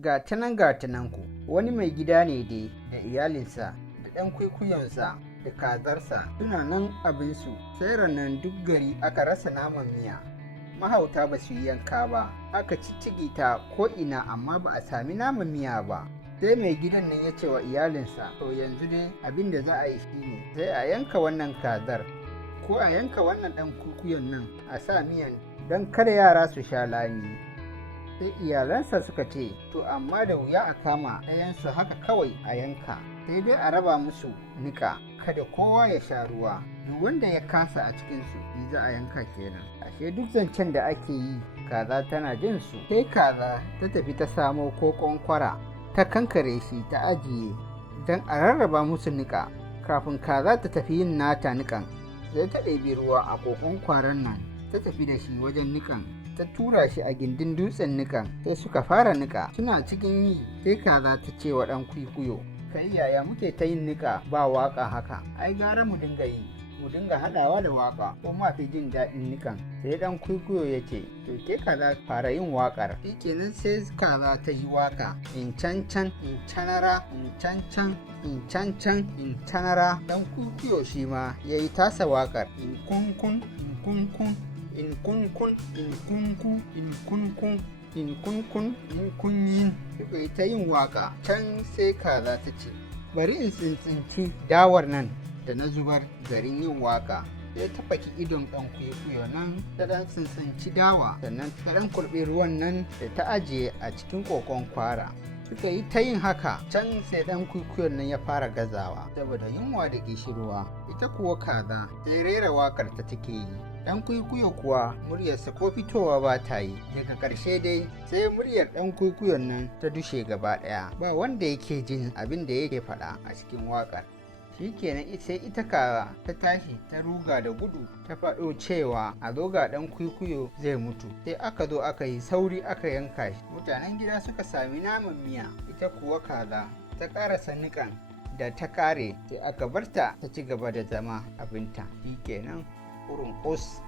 ga tanan ku, wani mai gida ne dai da iyalinsa da ɗan kwaikwayonsa da kazarsa suna nan abinsu, sai ranar duk gari aka rasa naman miya. Mahauta ba su yi yanka ba, aka ciccige ta ko'ina amma ba a sami naman miya ba. Sai mai gidan nan ya ce wa iyalinsa, to yanzu dai abin da za a yi shi ne sai a yanka wannan kazar ko a yanka wannan ɗan kwikwiyon nan a sa miyan don kada yara su sha lami. Sai iyalansa suka ce, to amma da wuya a kama ɗayansu haka kawai a yanka, sai dai a raba musu niƙa, kada kowa ya sha ruwa, duk wanda ya kasa a cikinsu ni za a yanka kenan. Ashe duk zancen da ake yi kaza tana jin su. Sai kaza ta tafi ta samo kokon kwara, ta kankare shi ta ajiye don a rarraba musu niƙa. Kafin kaza ta tafi yin nata niƙan, sai ta ɗebi ruwa a kokon kwaran nan ta tafi da shi wajen niƙan, ta tura shi a gindin dutsen niƙan, sai suka fara niƙa. Suna cikin yi sai kaza ta ce wa ɗan kwikwiyo, kai yaya muke ta yin niƙa ba waƙa haka, ai gara mu dinga yi, mu dinga haɗawa da waƙa ko ma fi jin daɗin niƙan. Sai ɗan kwikwiyo ya ce, to ke kaza fara yin waƙar. Shikenan sai kaza ta yi waƙa, in can in canara, in can in can in canara. Ɗan kwikwiyo shi ma ya yi tasa waƙar, in kunkun in kunkun in kunkun in kunku in kunkun in kunkun in kunyin. Suka yi ta yin waƙa. Can sai kaza ta ce, bari in tsintsinci dawar nan da na zubar garin yin waƙa. Sai ta faki idon ɗan kwikwiyo nan ta ɗan tsintsinci dawa, sannan ta ɗan kurɓi ruwan nan da ta ajiye a cikin ƙoƙon kwara. Suka yi ta yin haka. Can sai ɗan kwikwiyon nan ya fara gazawa saboda yunwa da ƙishirwa. Ita kuwa kaza sai rera waƙar ta take yi. Ɗan kwikwiyo kuwa muryarsa ko fitowa ba ta yi. Daga ƙarshe dai sai muryar ɗan kwikwiyon nan ta dushe gaba ɗaya, ba wanda yake jin abin da yake faɗa a cikin waƙar. Shikenan sai ita kaza ta tashi ta ruga da gudu ta faɗo cewa a zo ga ɗan kwikwiyo zai mutu. Sai aka zo aka yi sauri aka yanka shi. Mutanen gida suka sami naman miya, ita kuwa kaza ta ƙarasa niƙan da ta ƙare sai aka barta ta ci gaba da zama abinta. Shikenan kurun kus.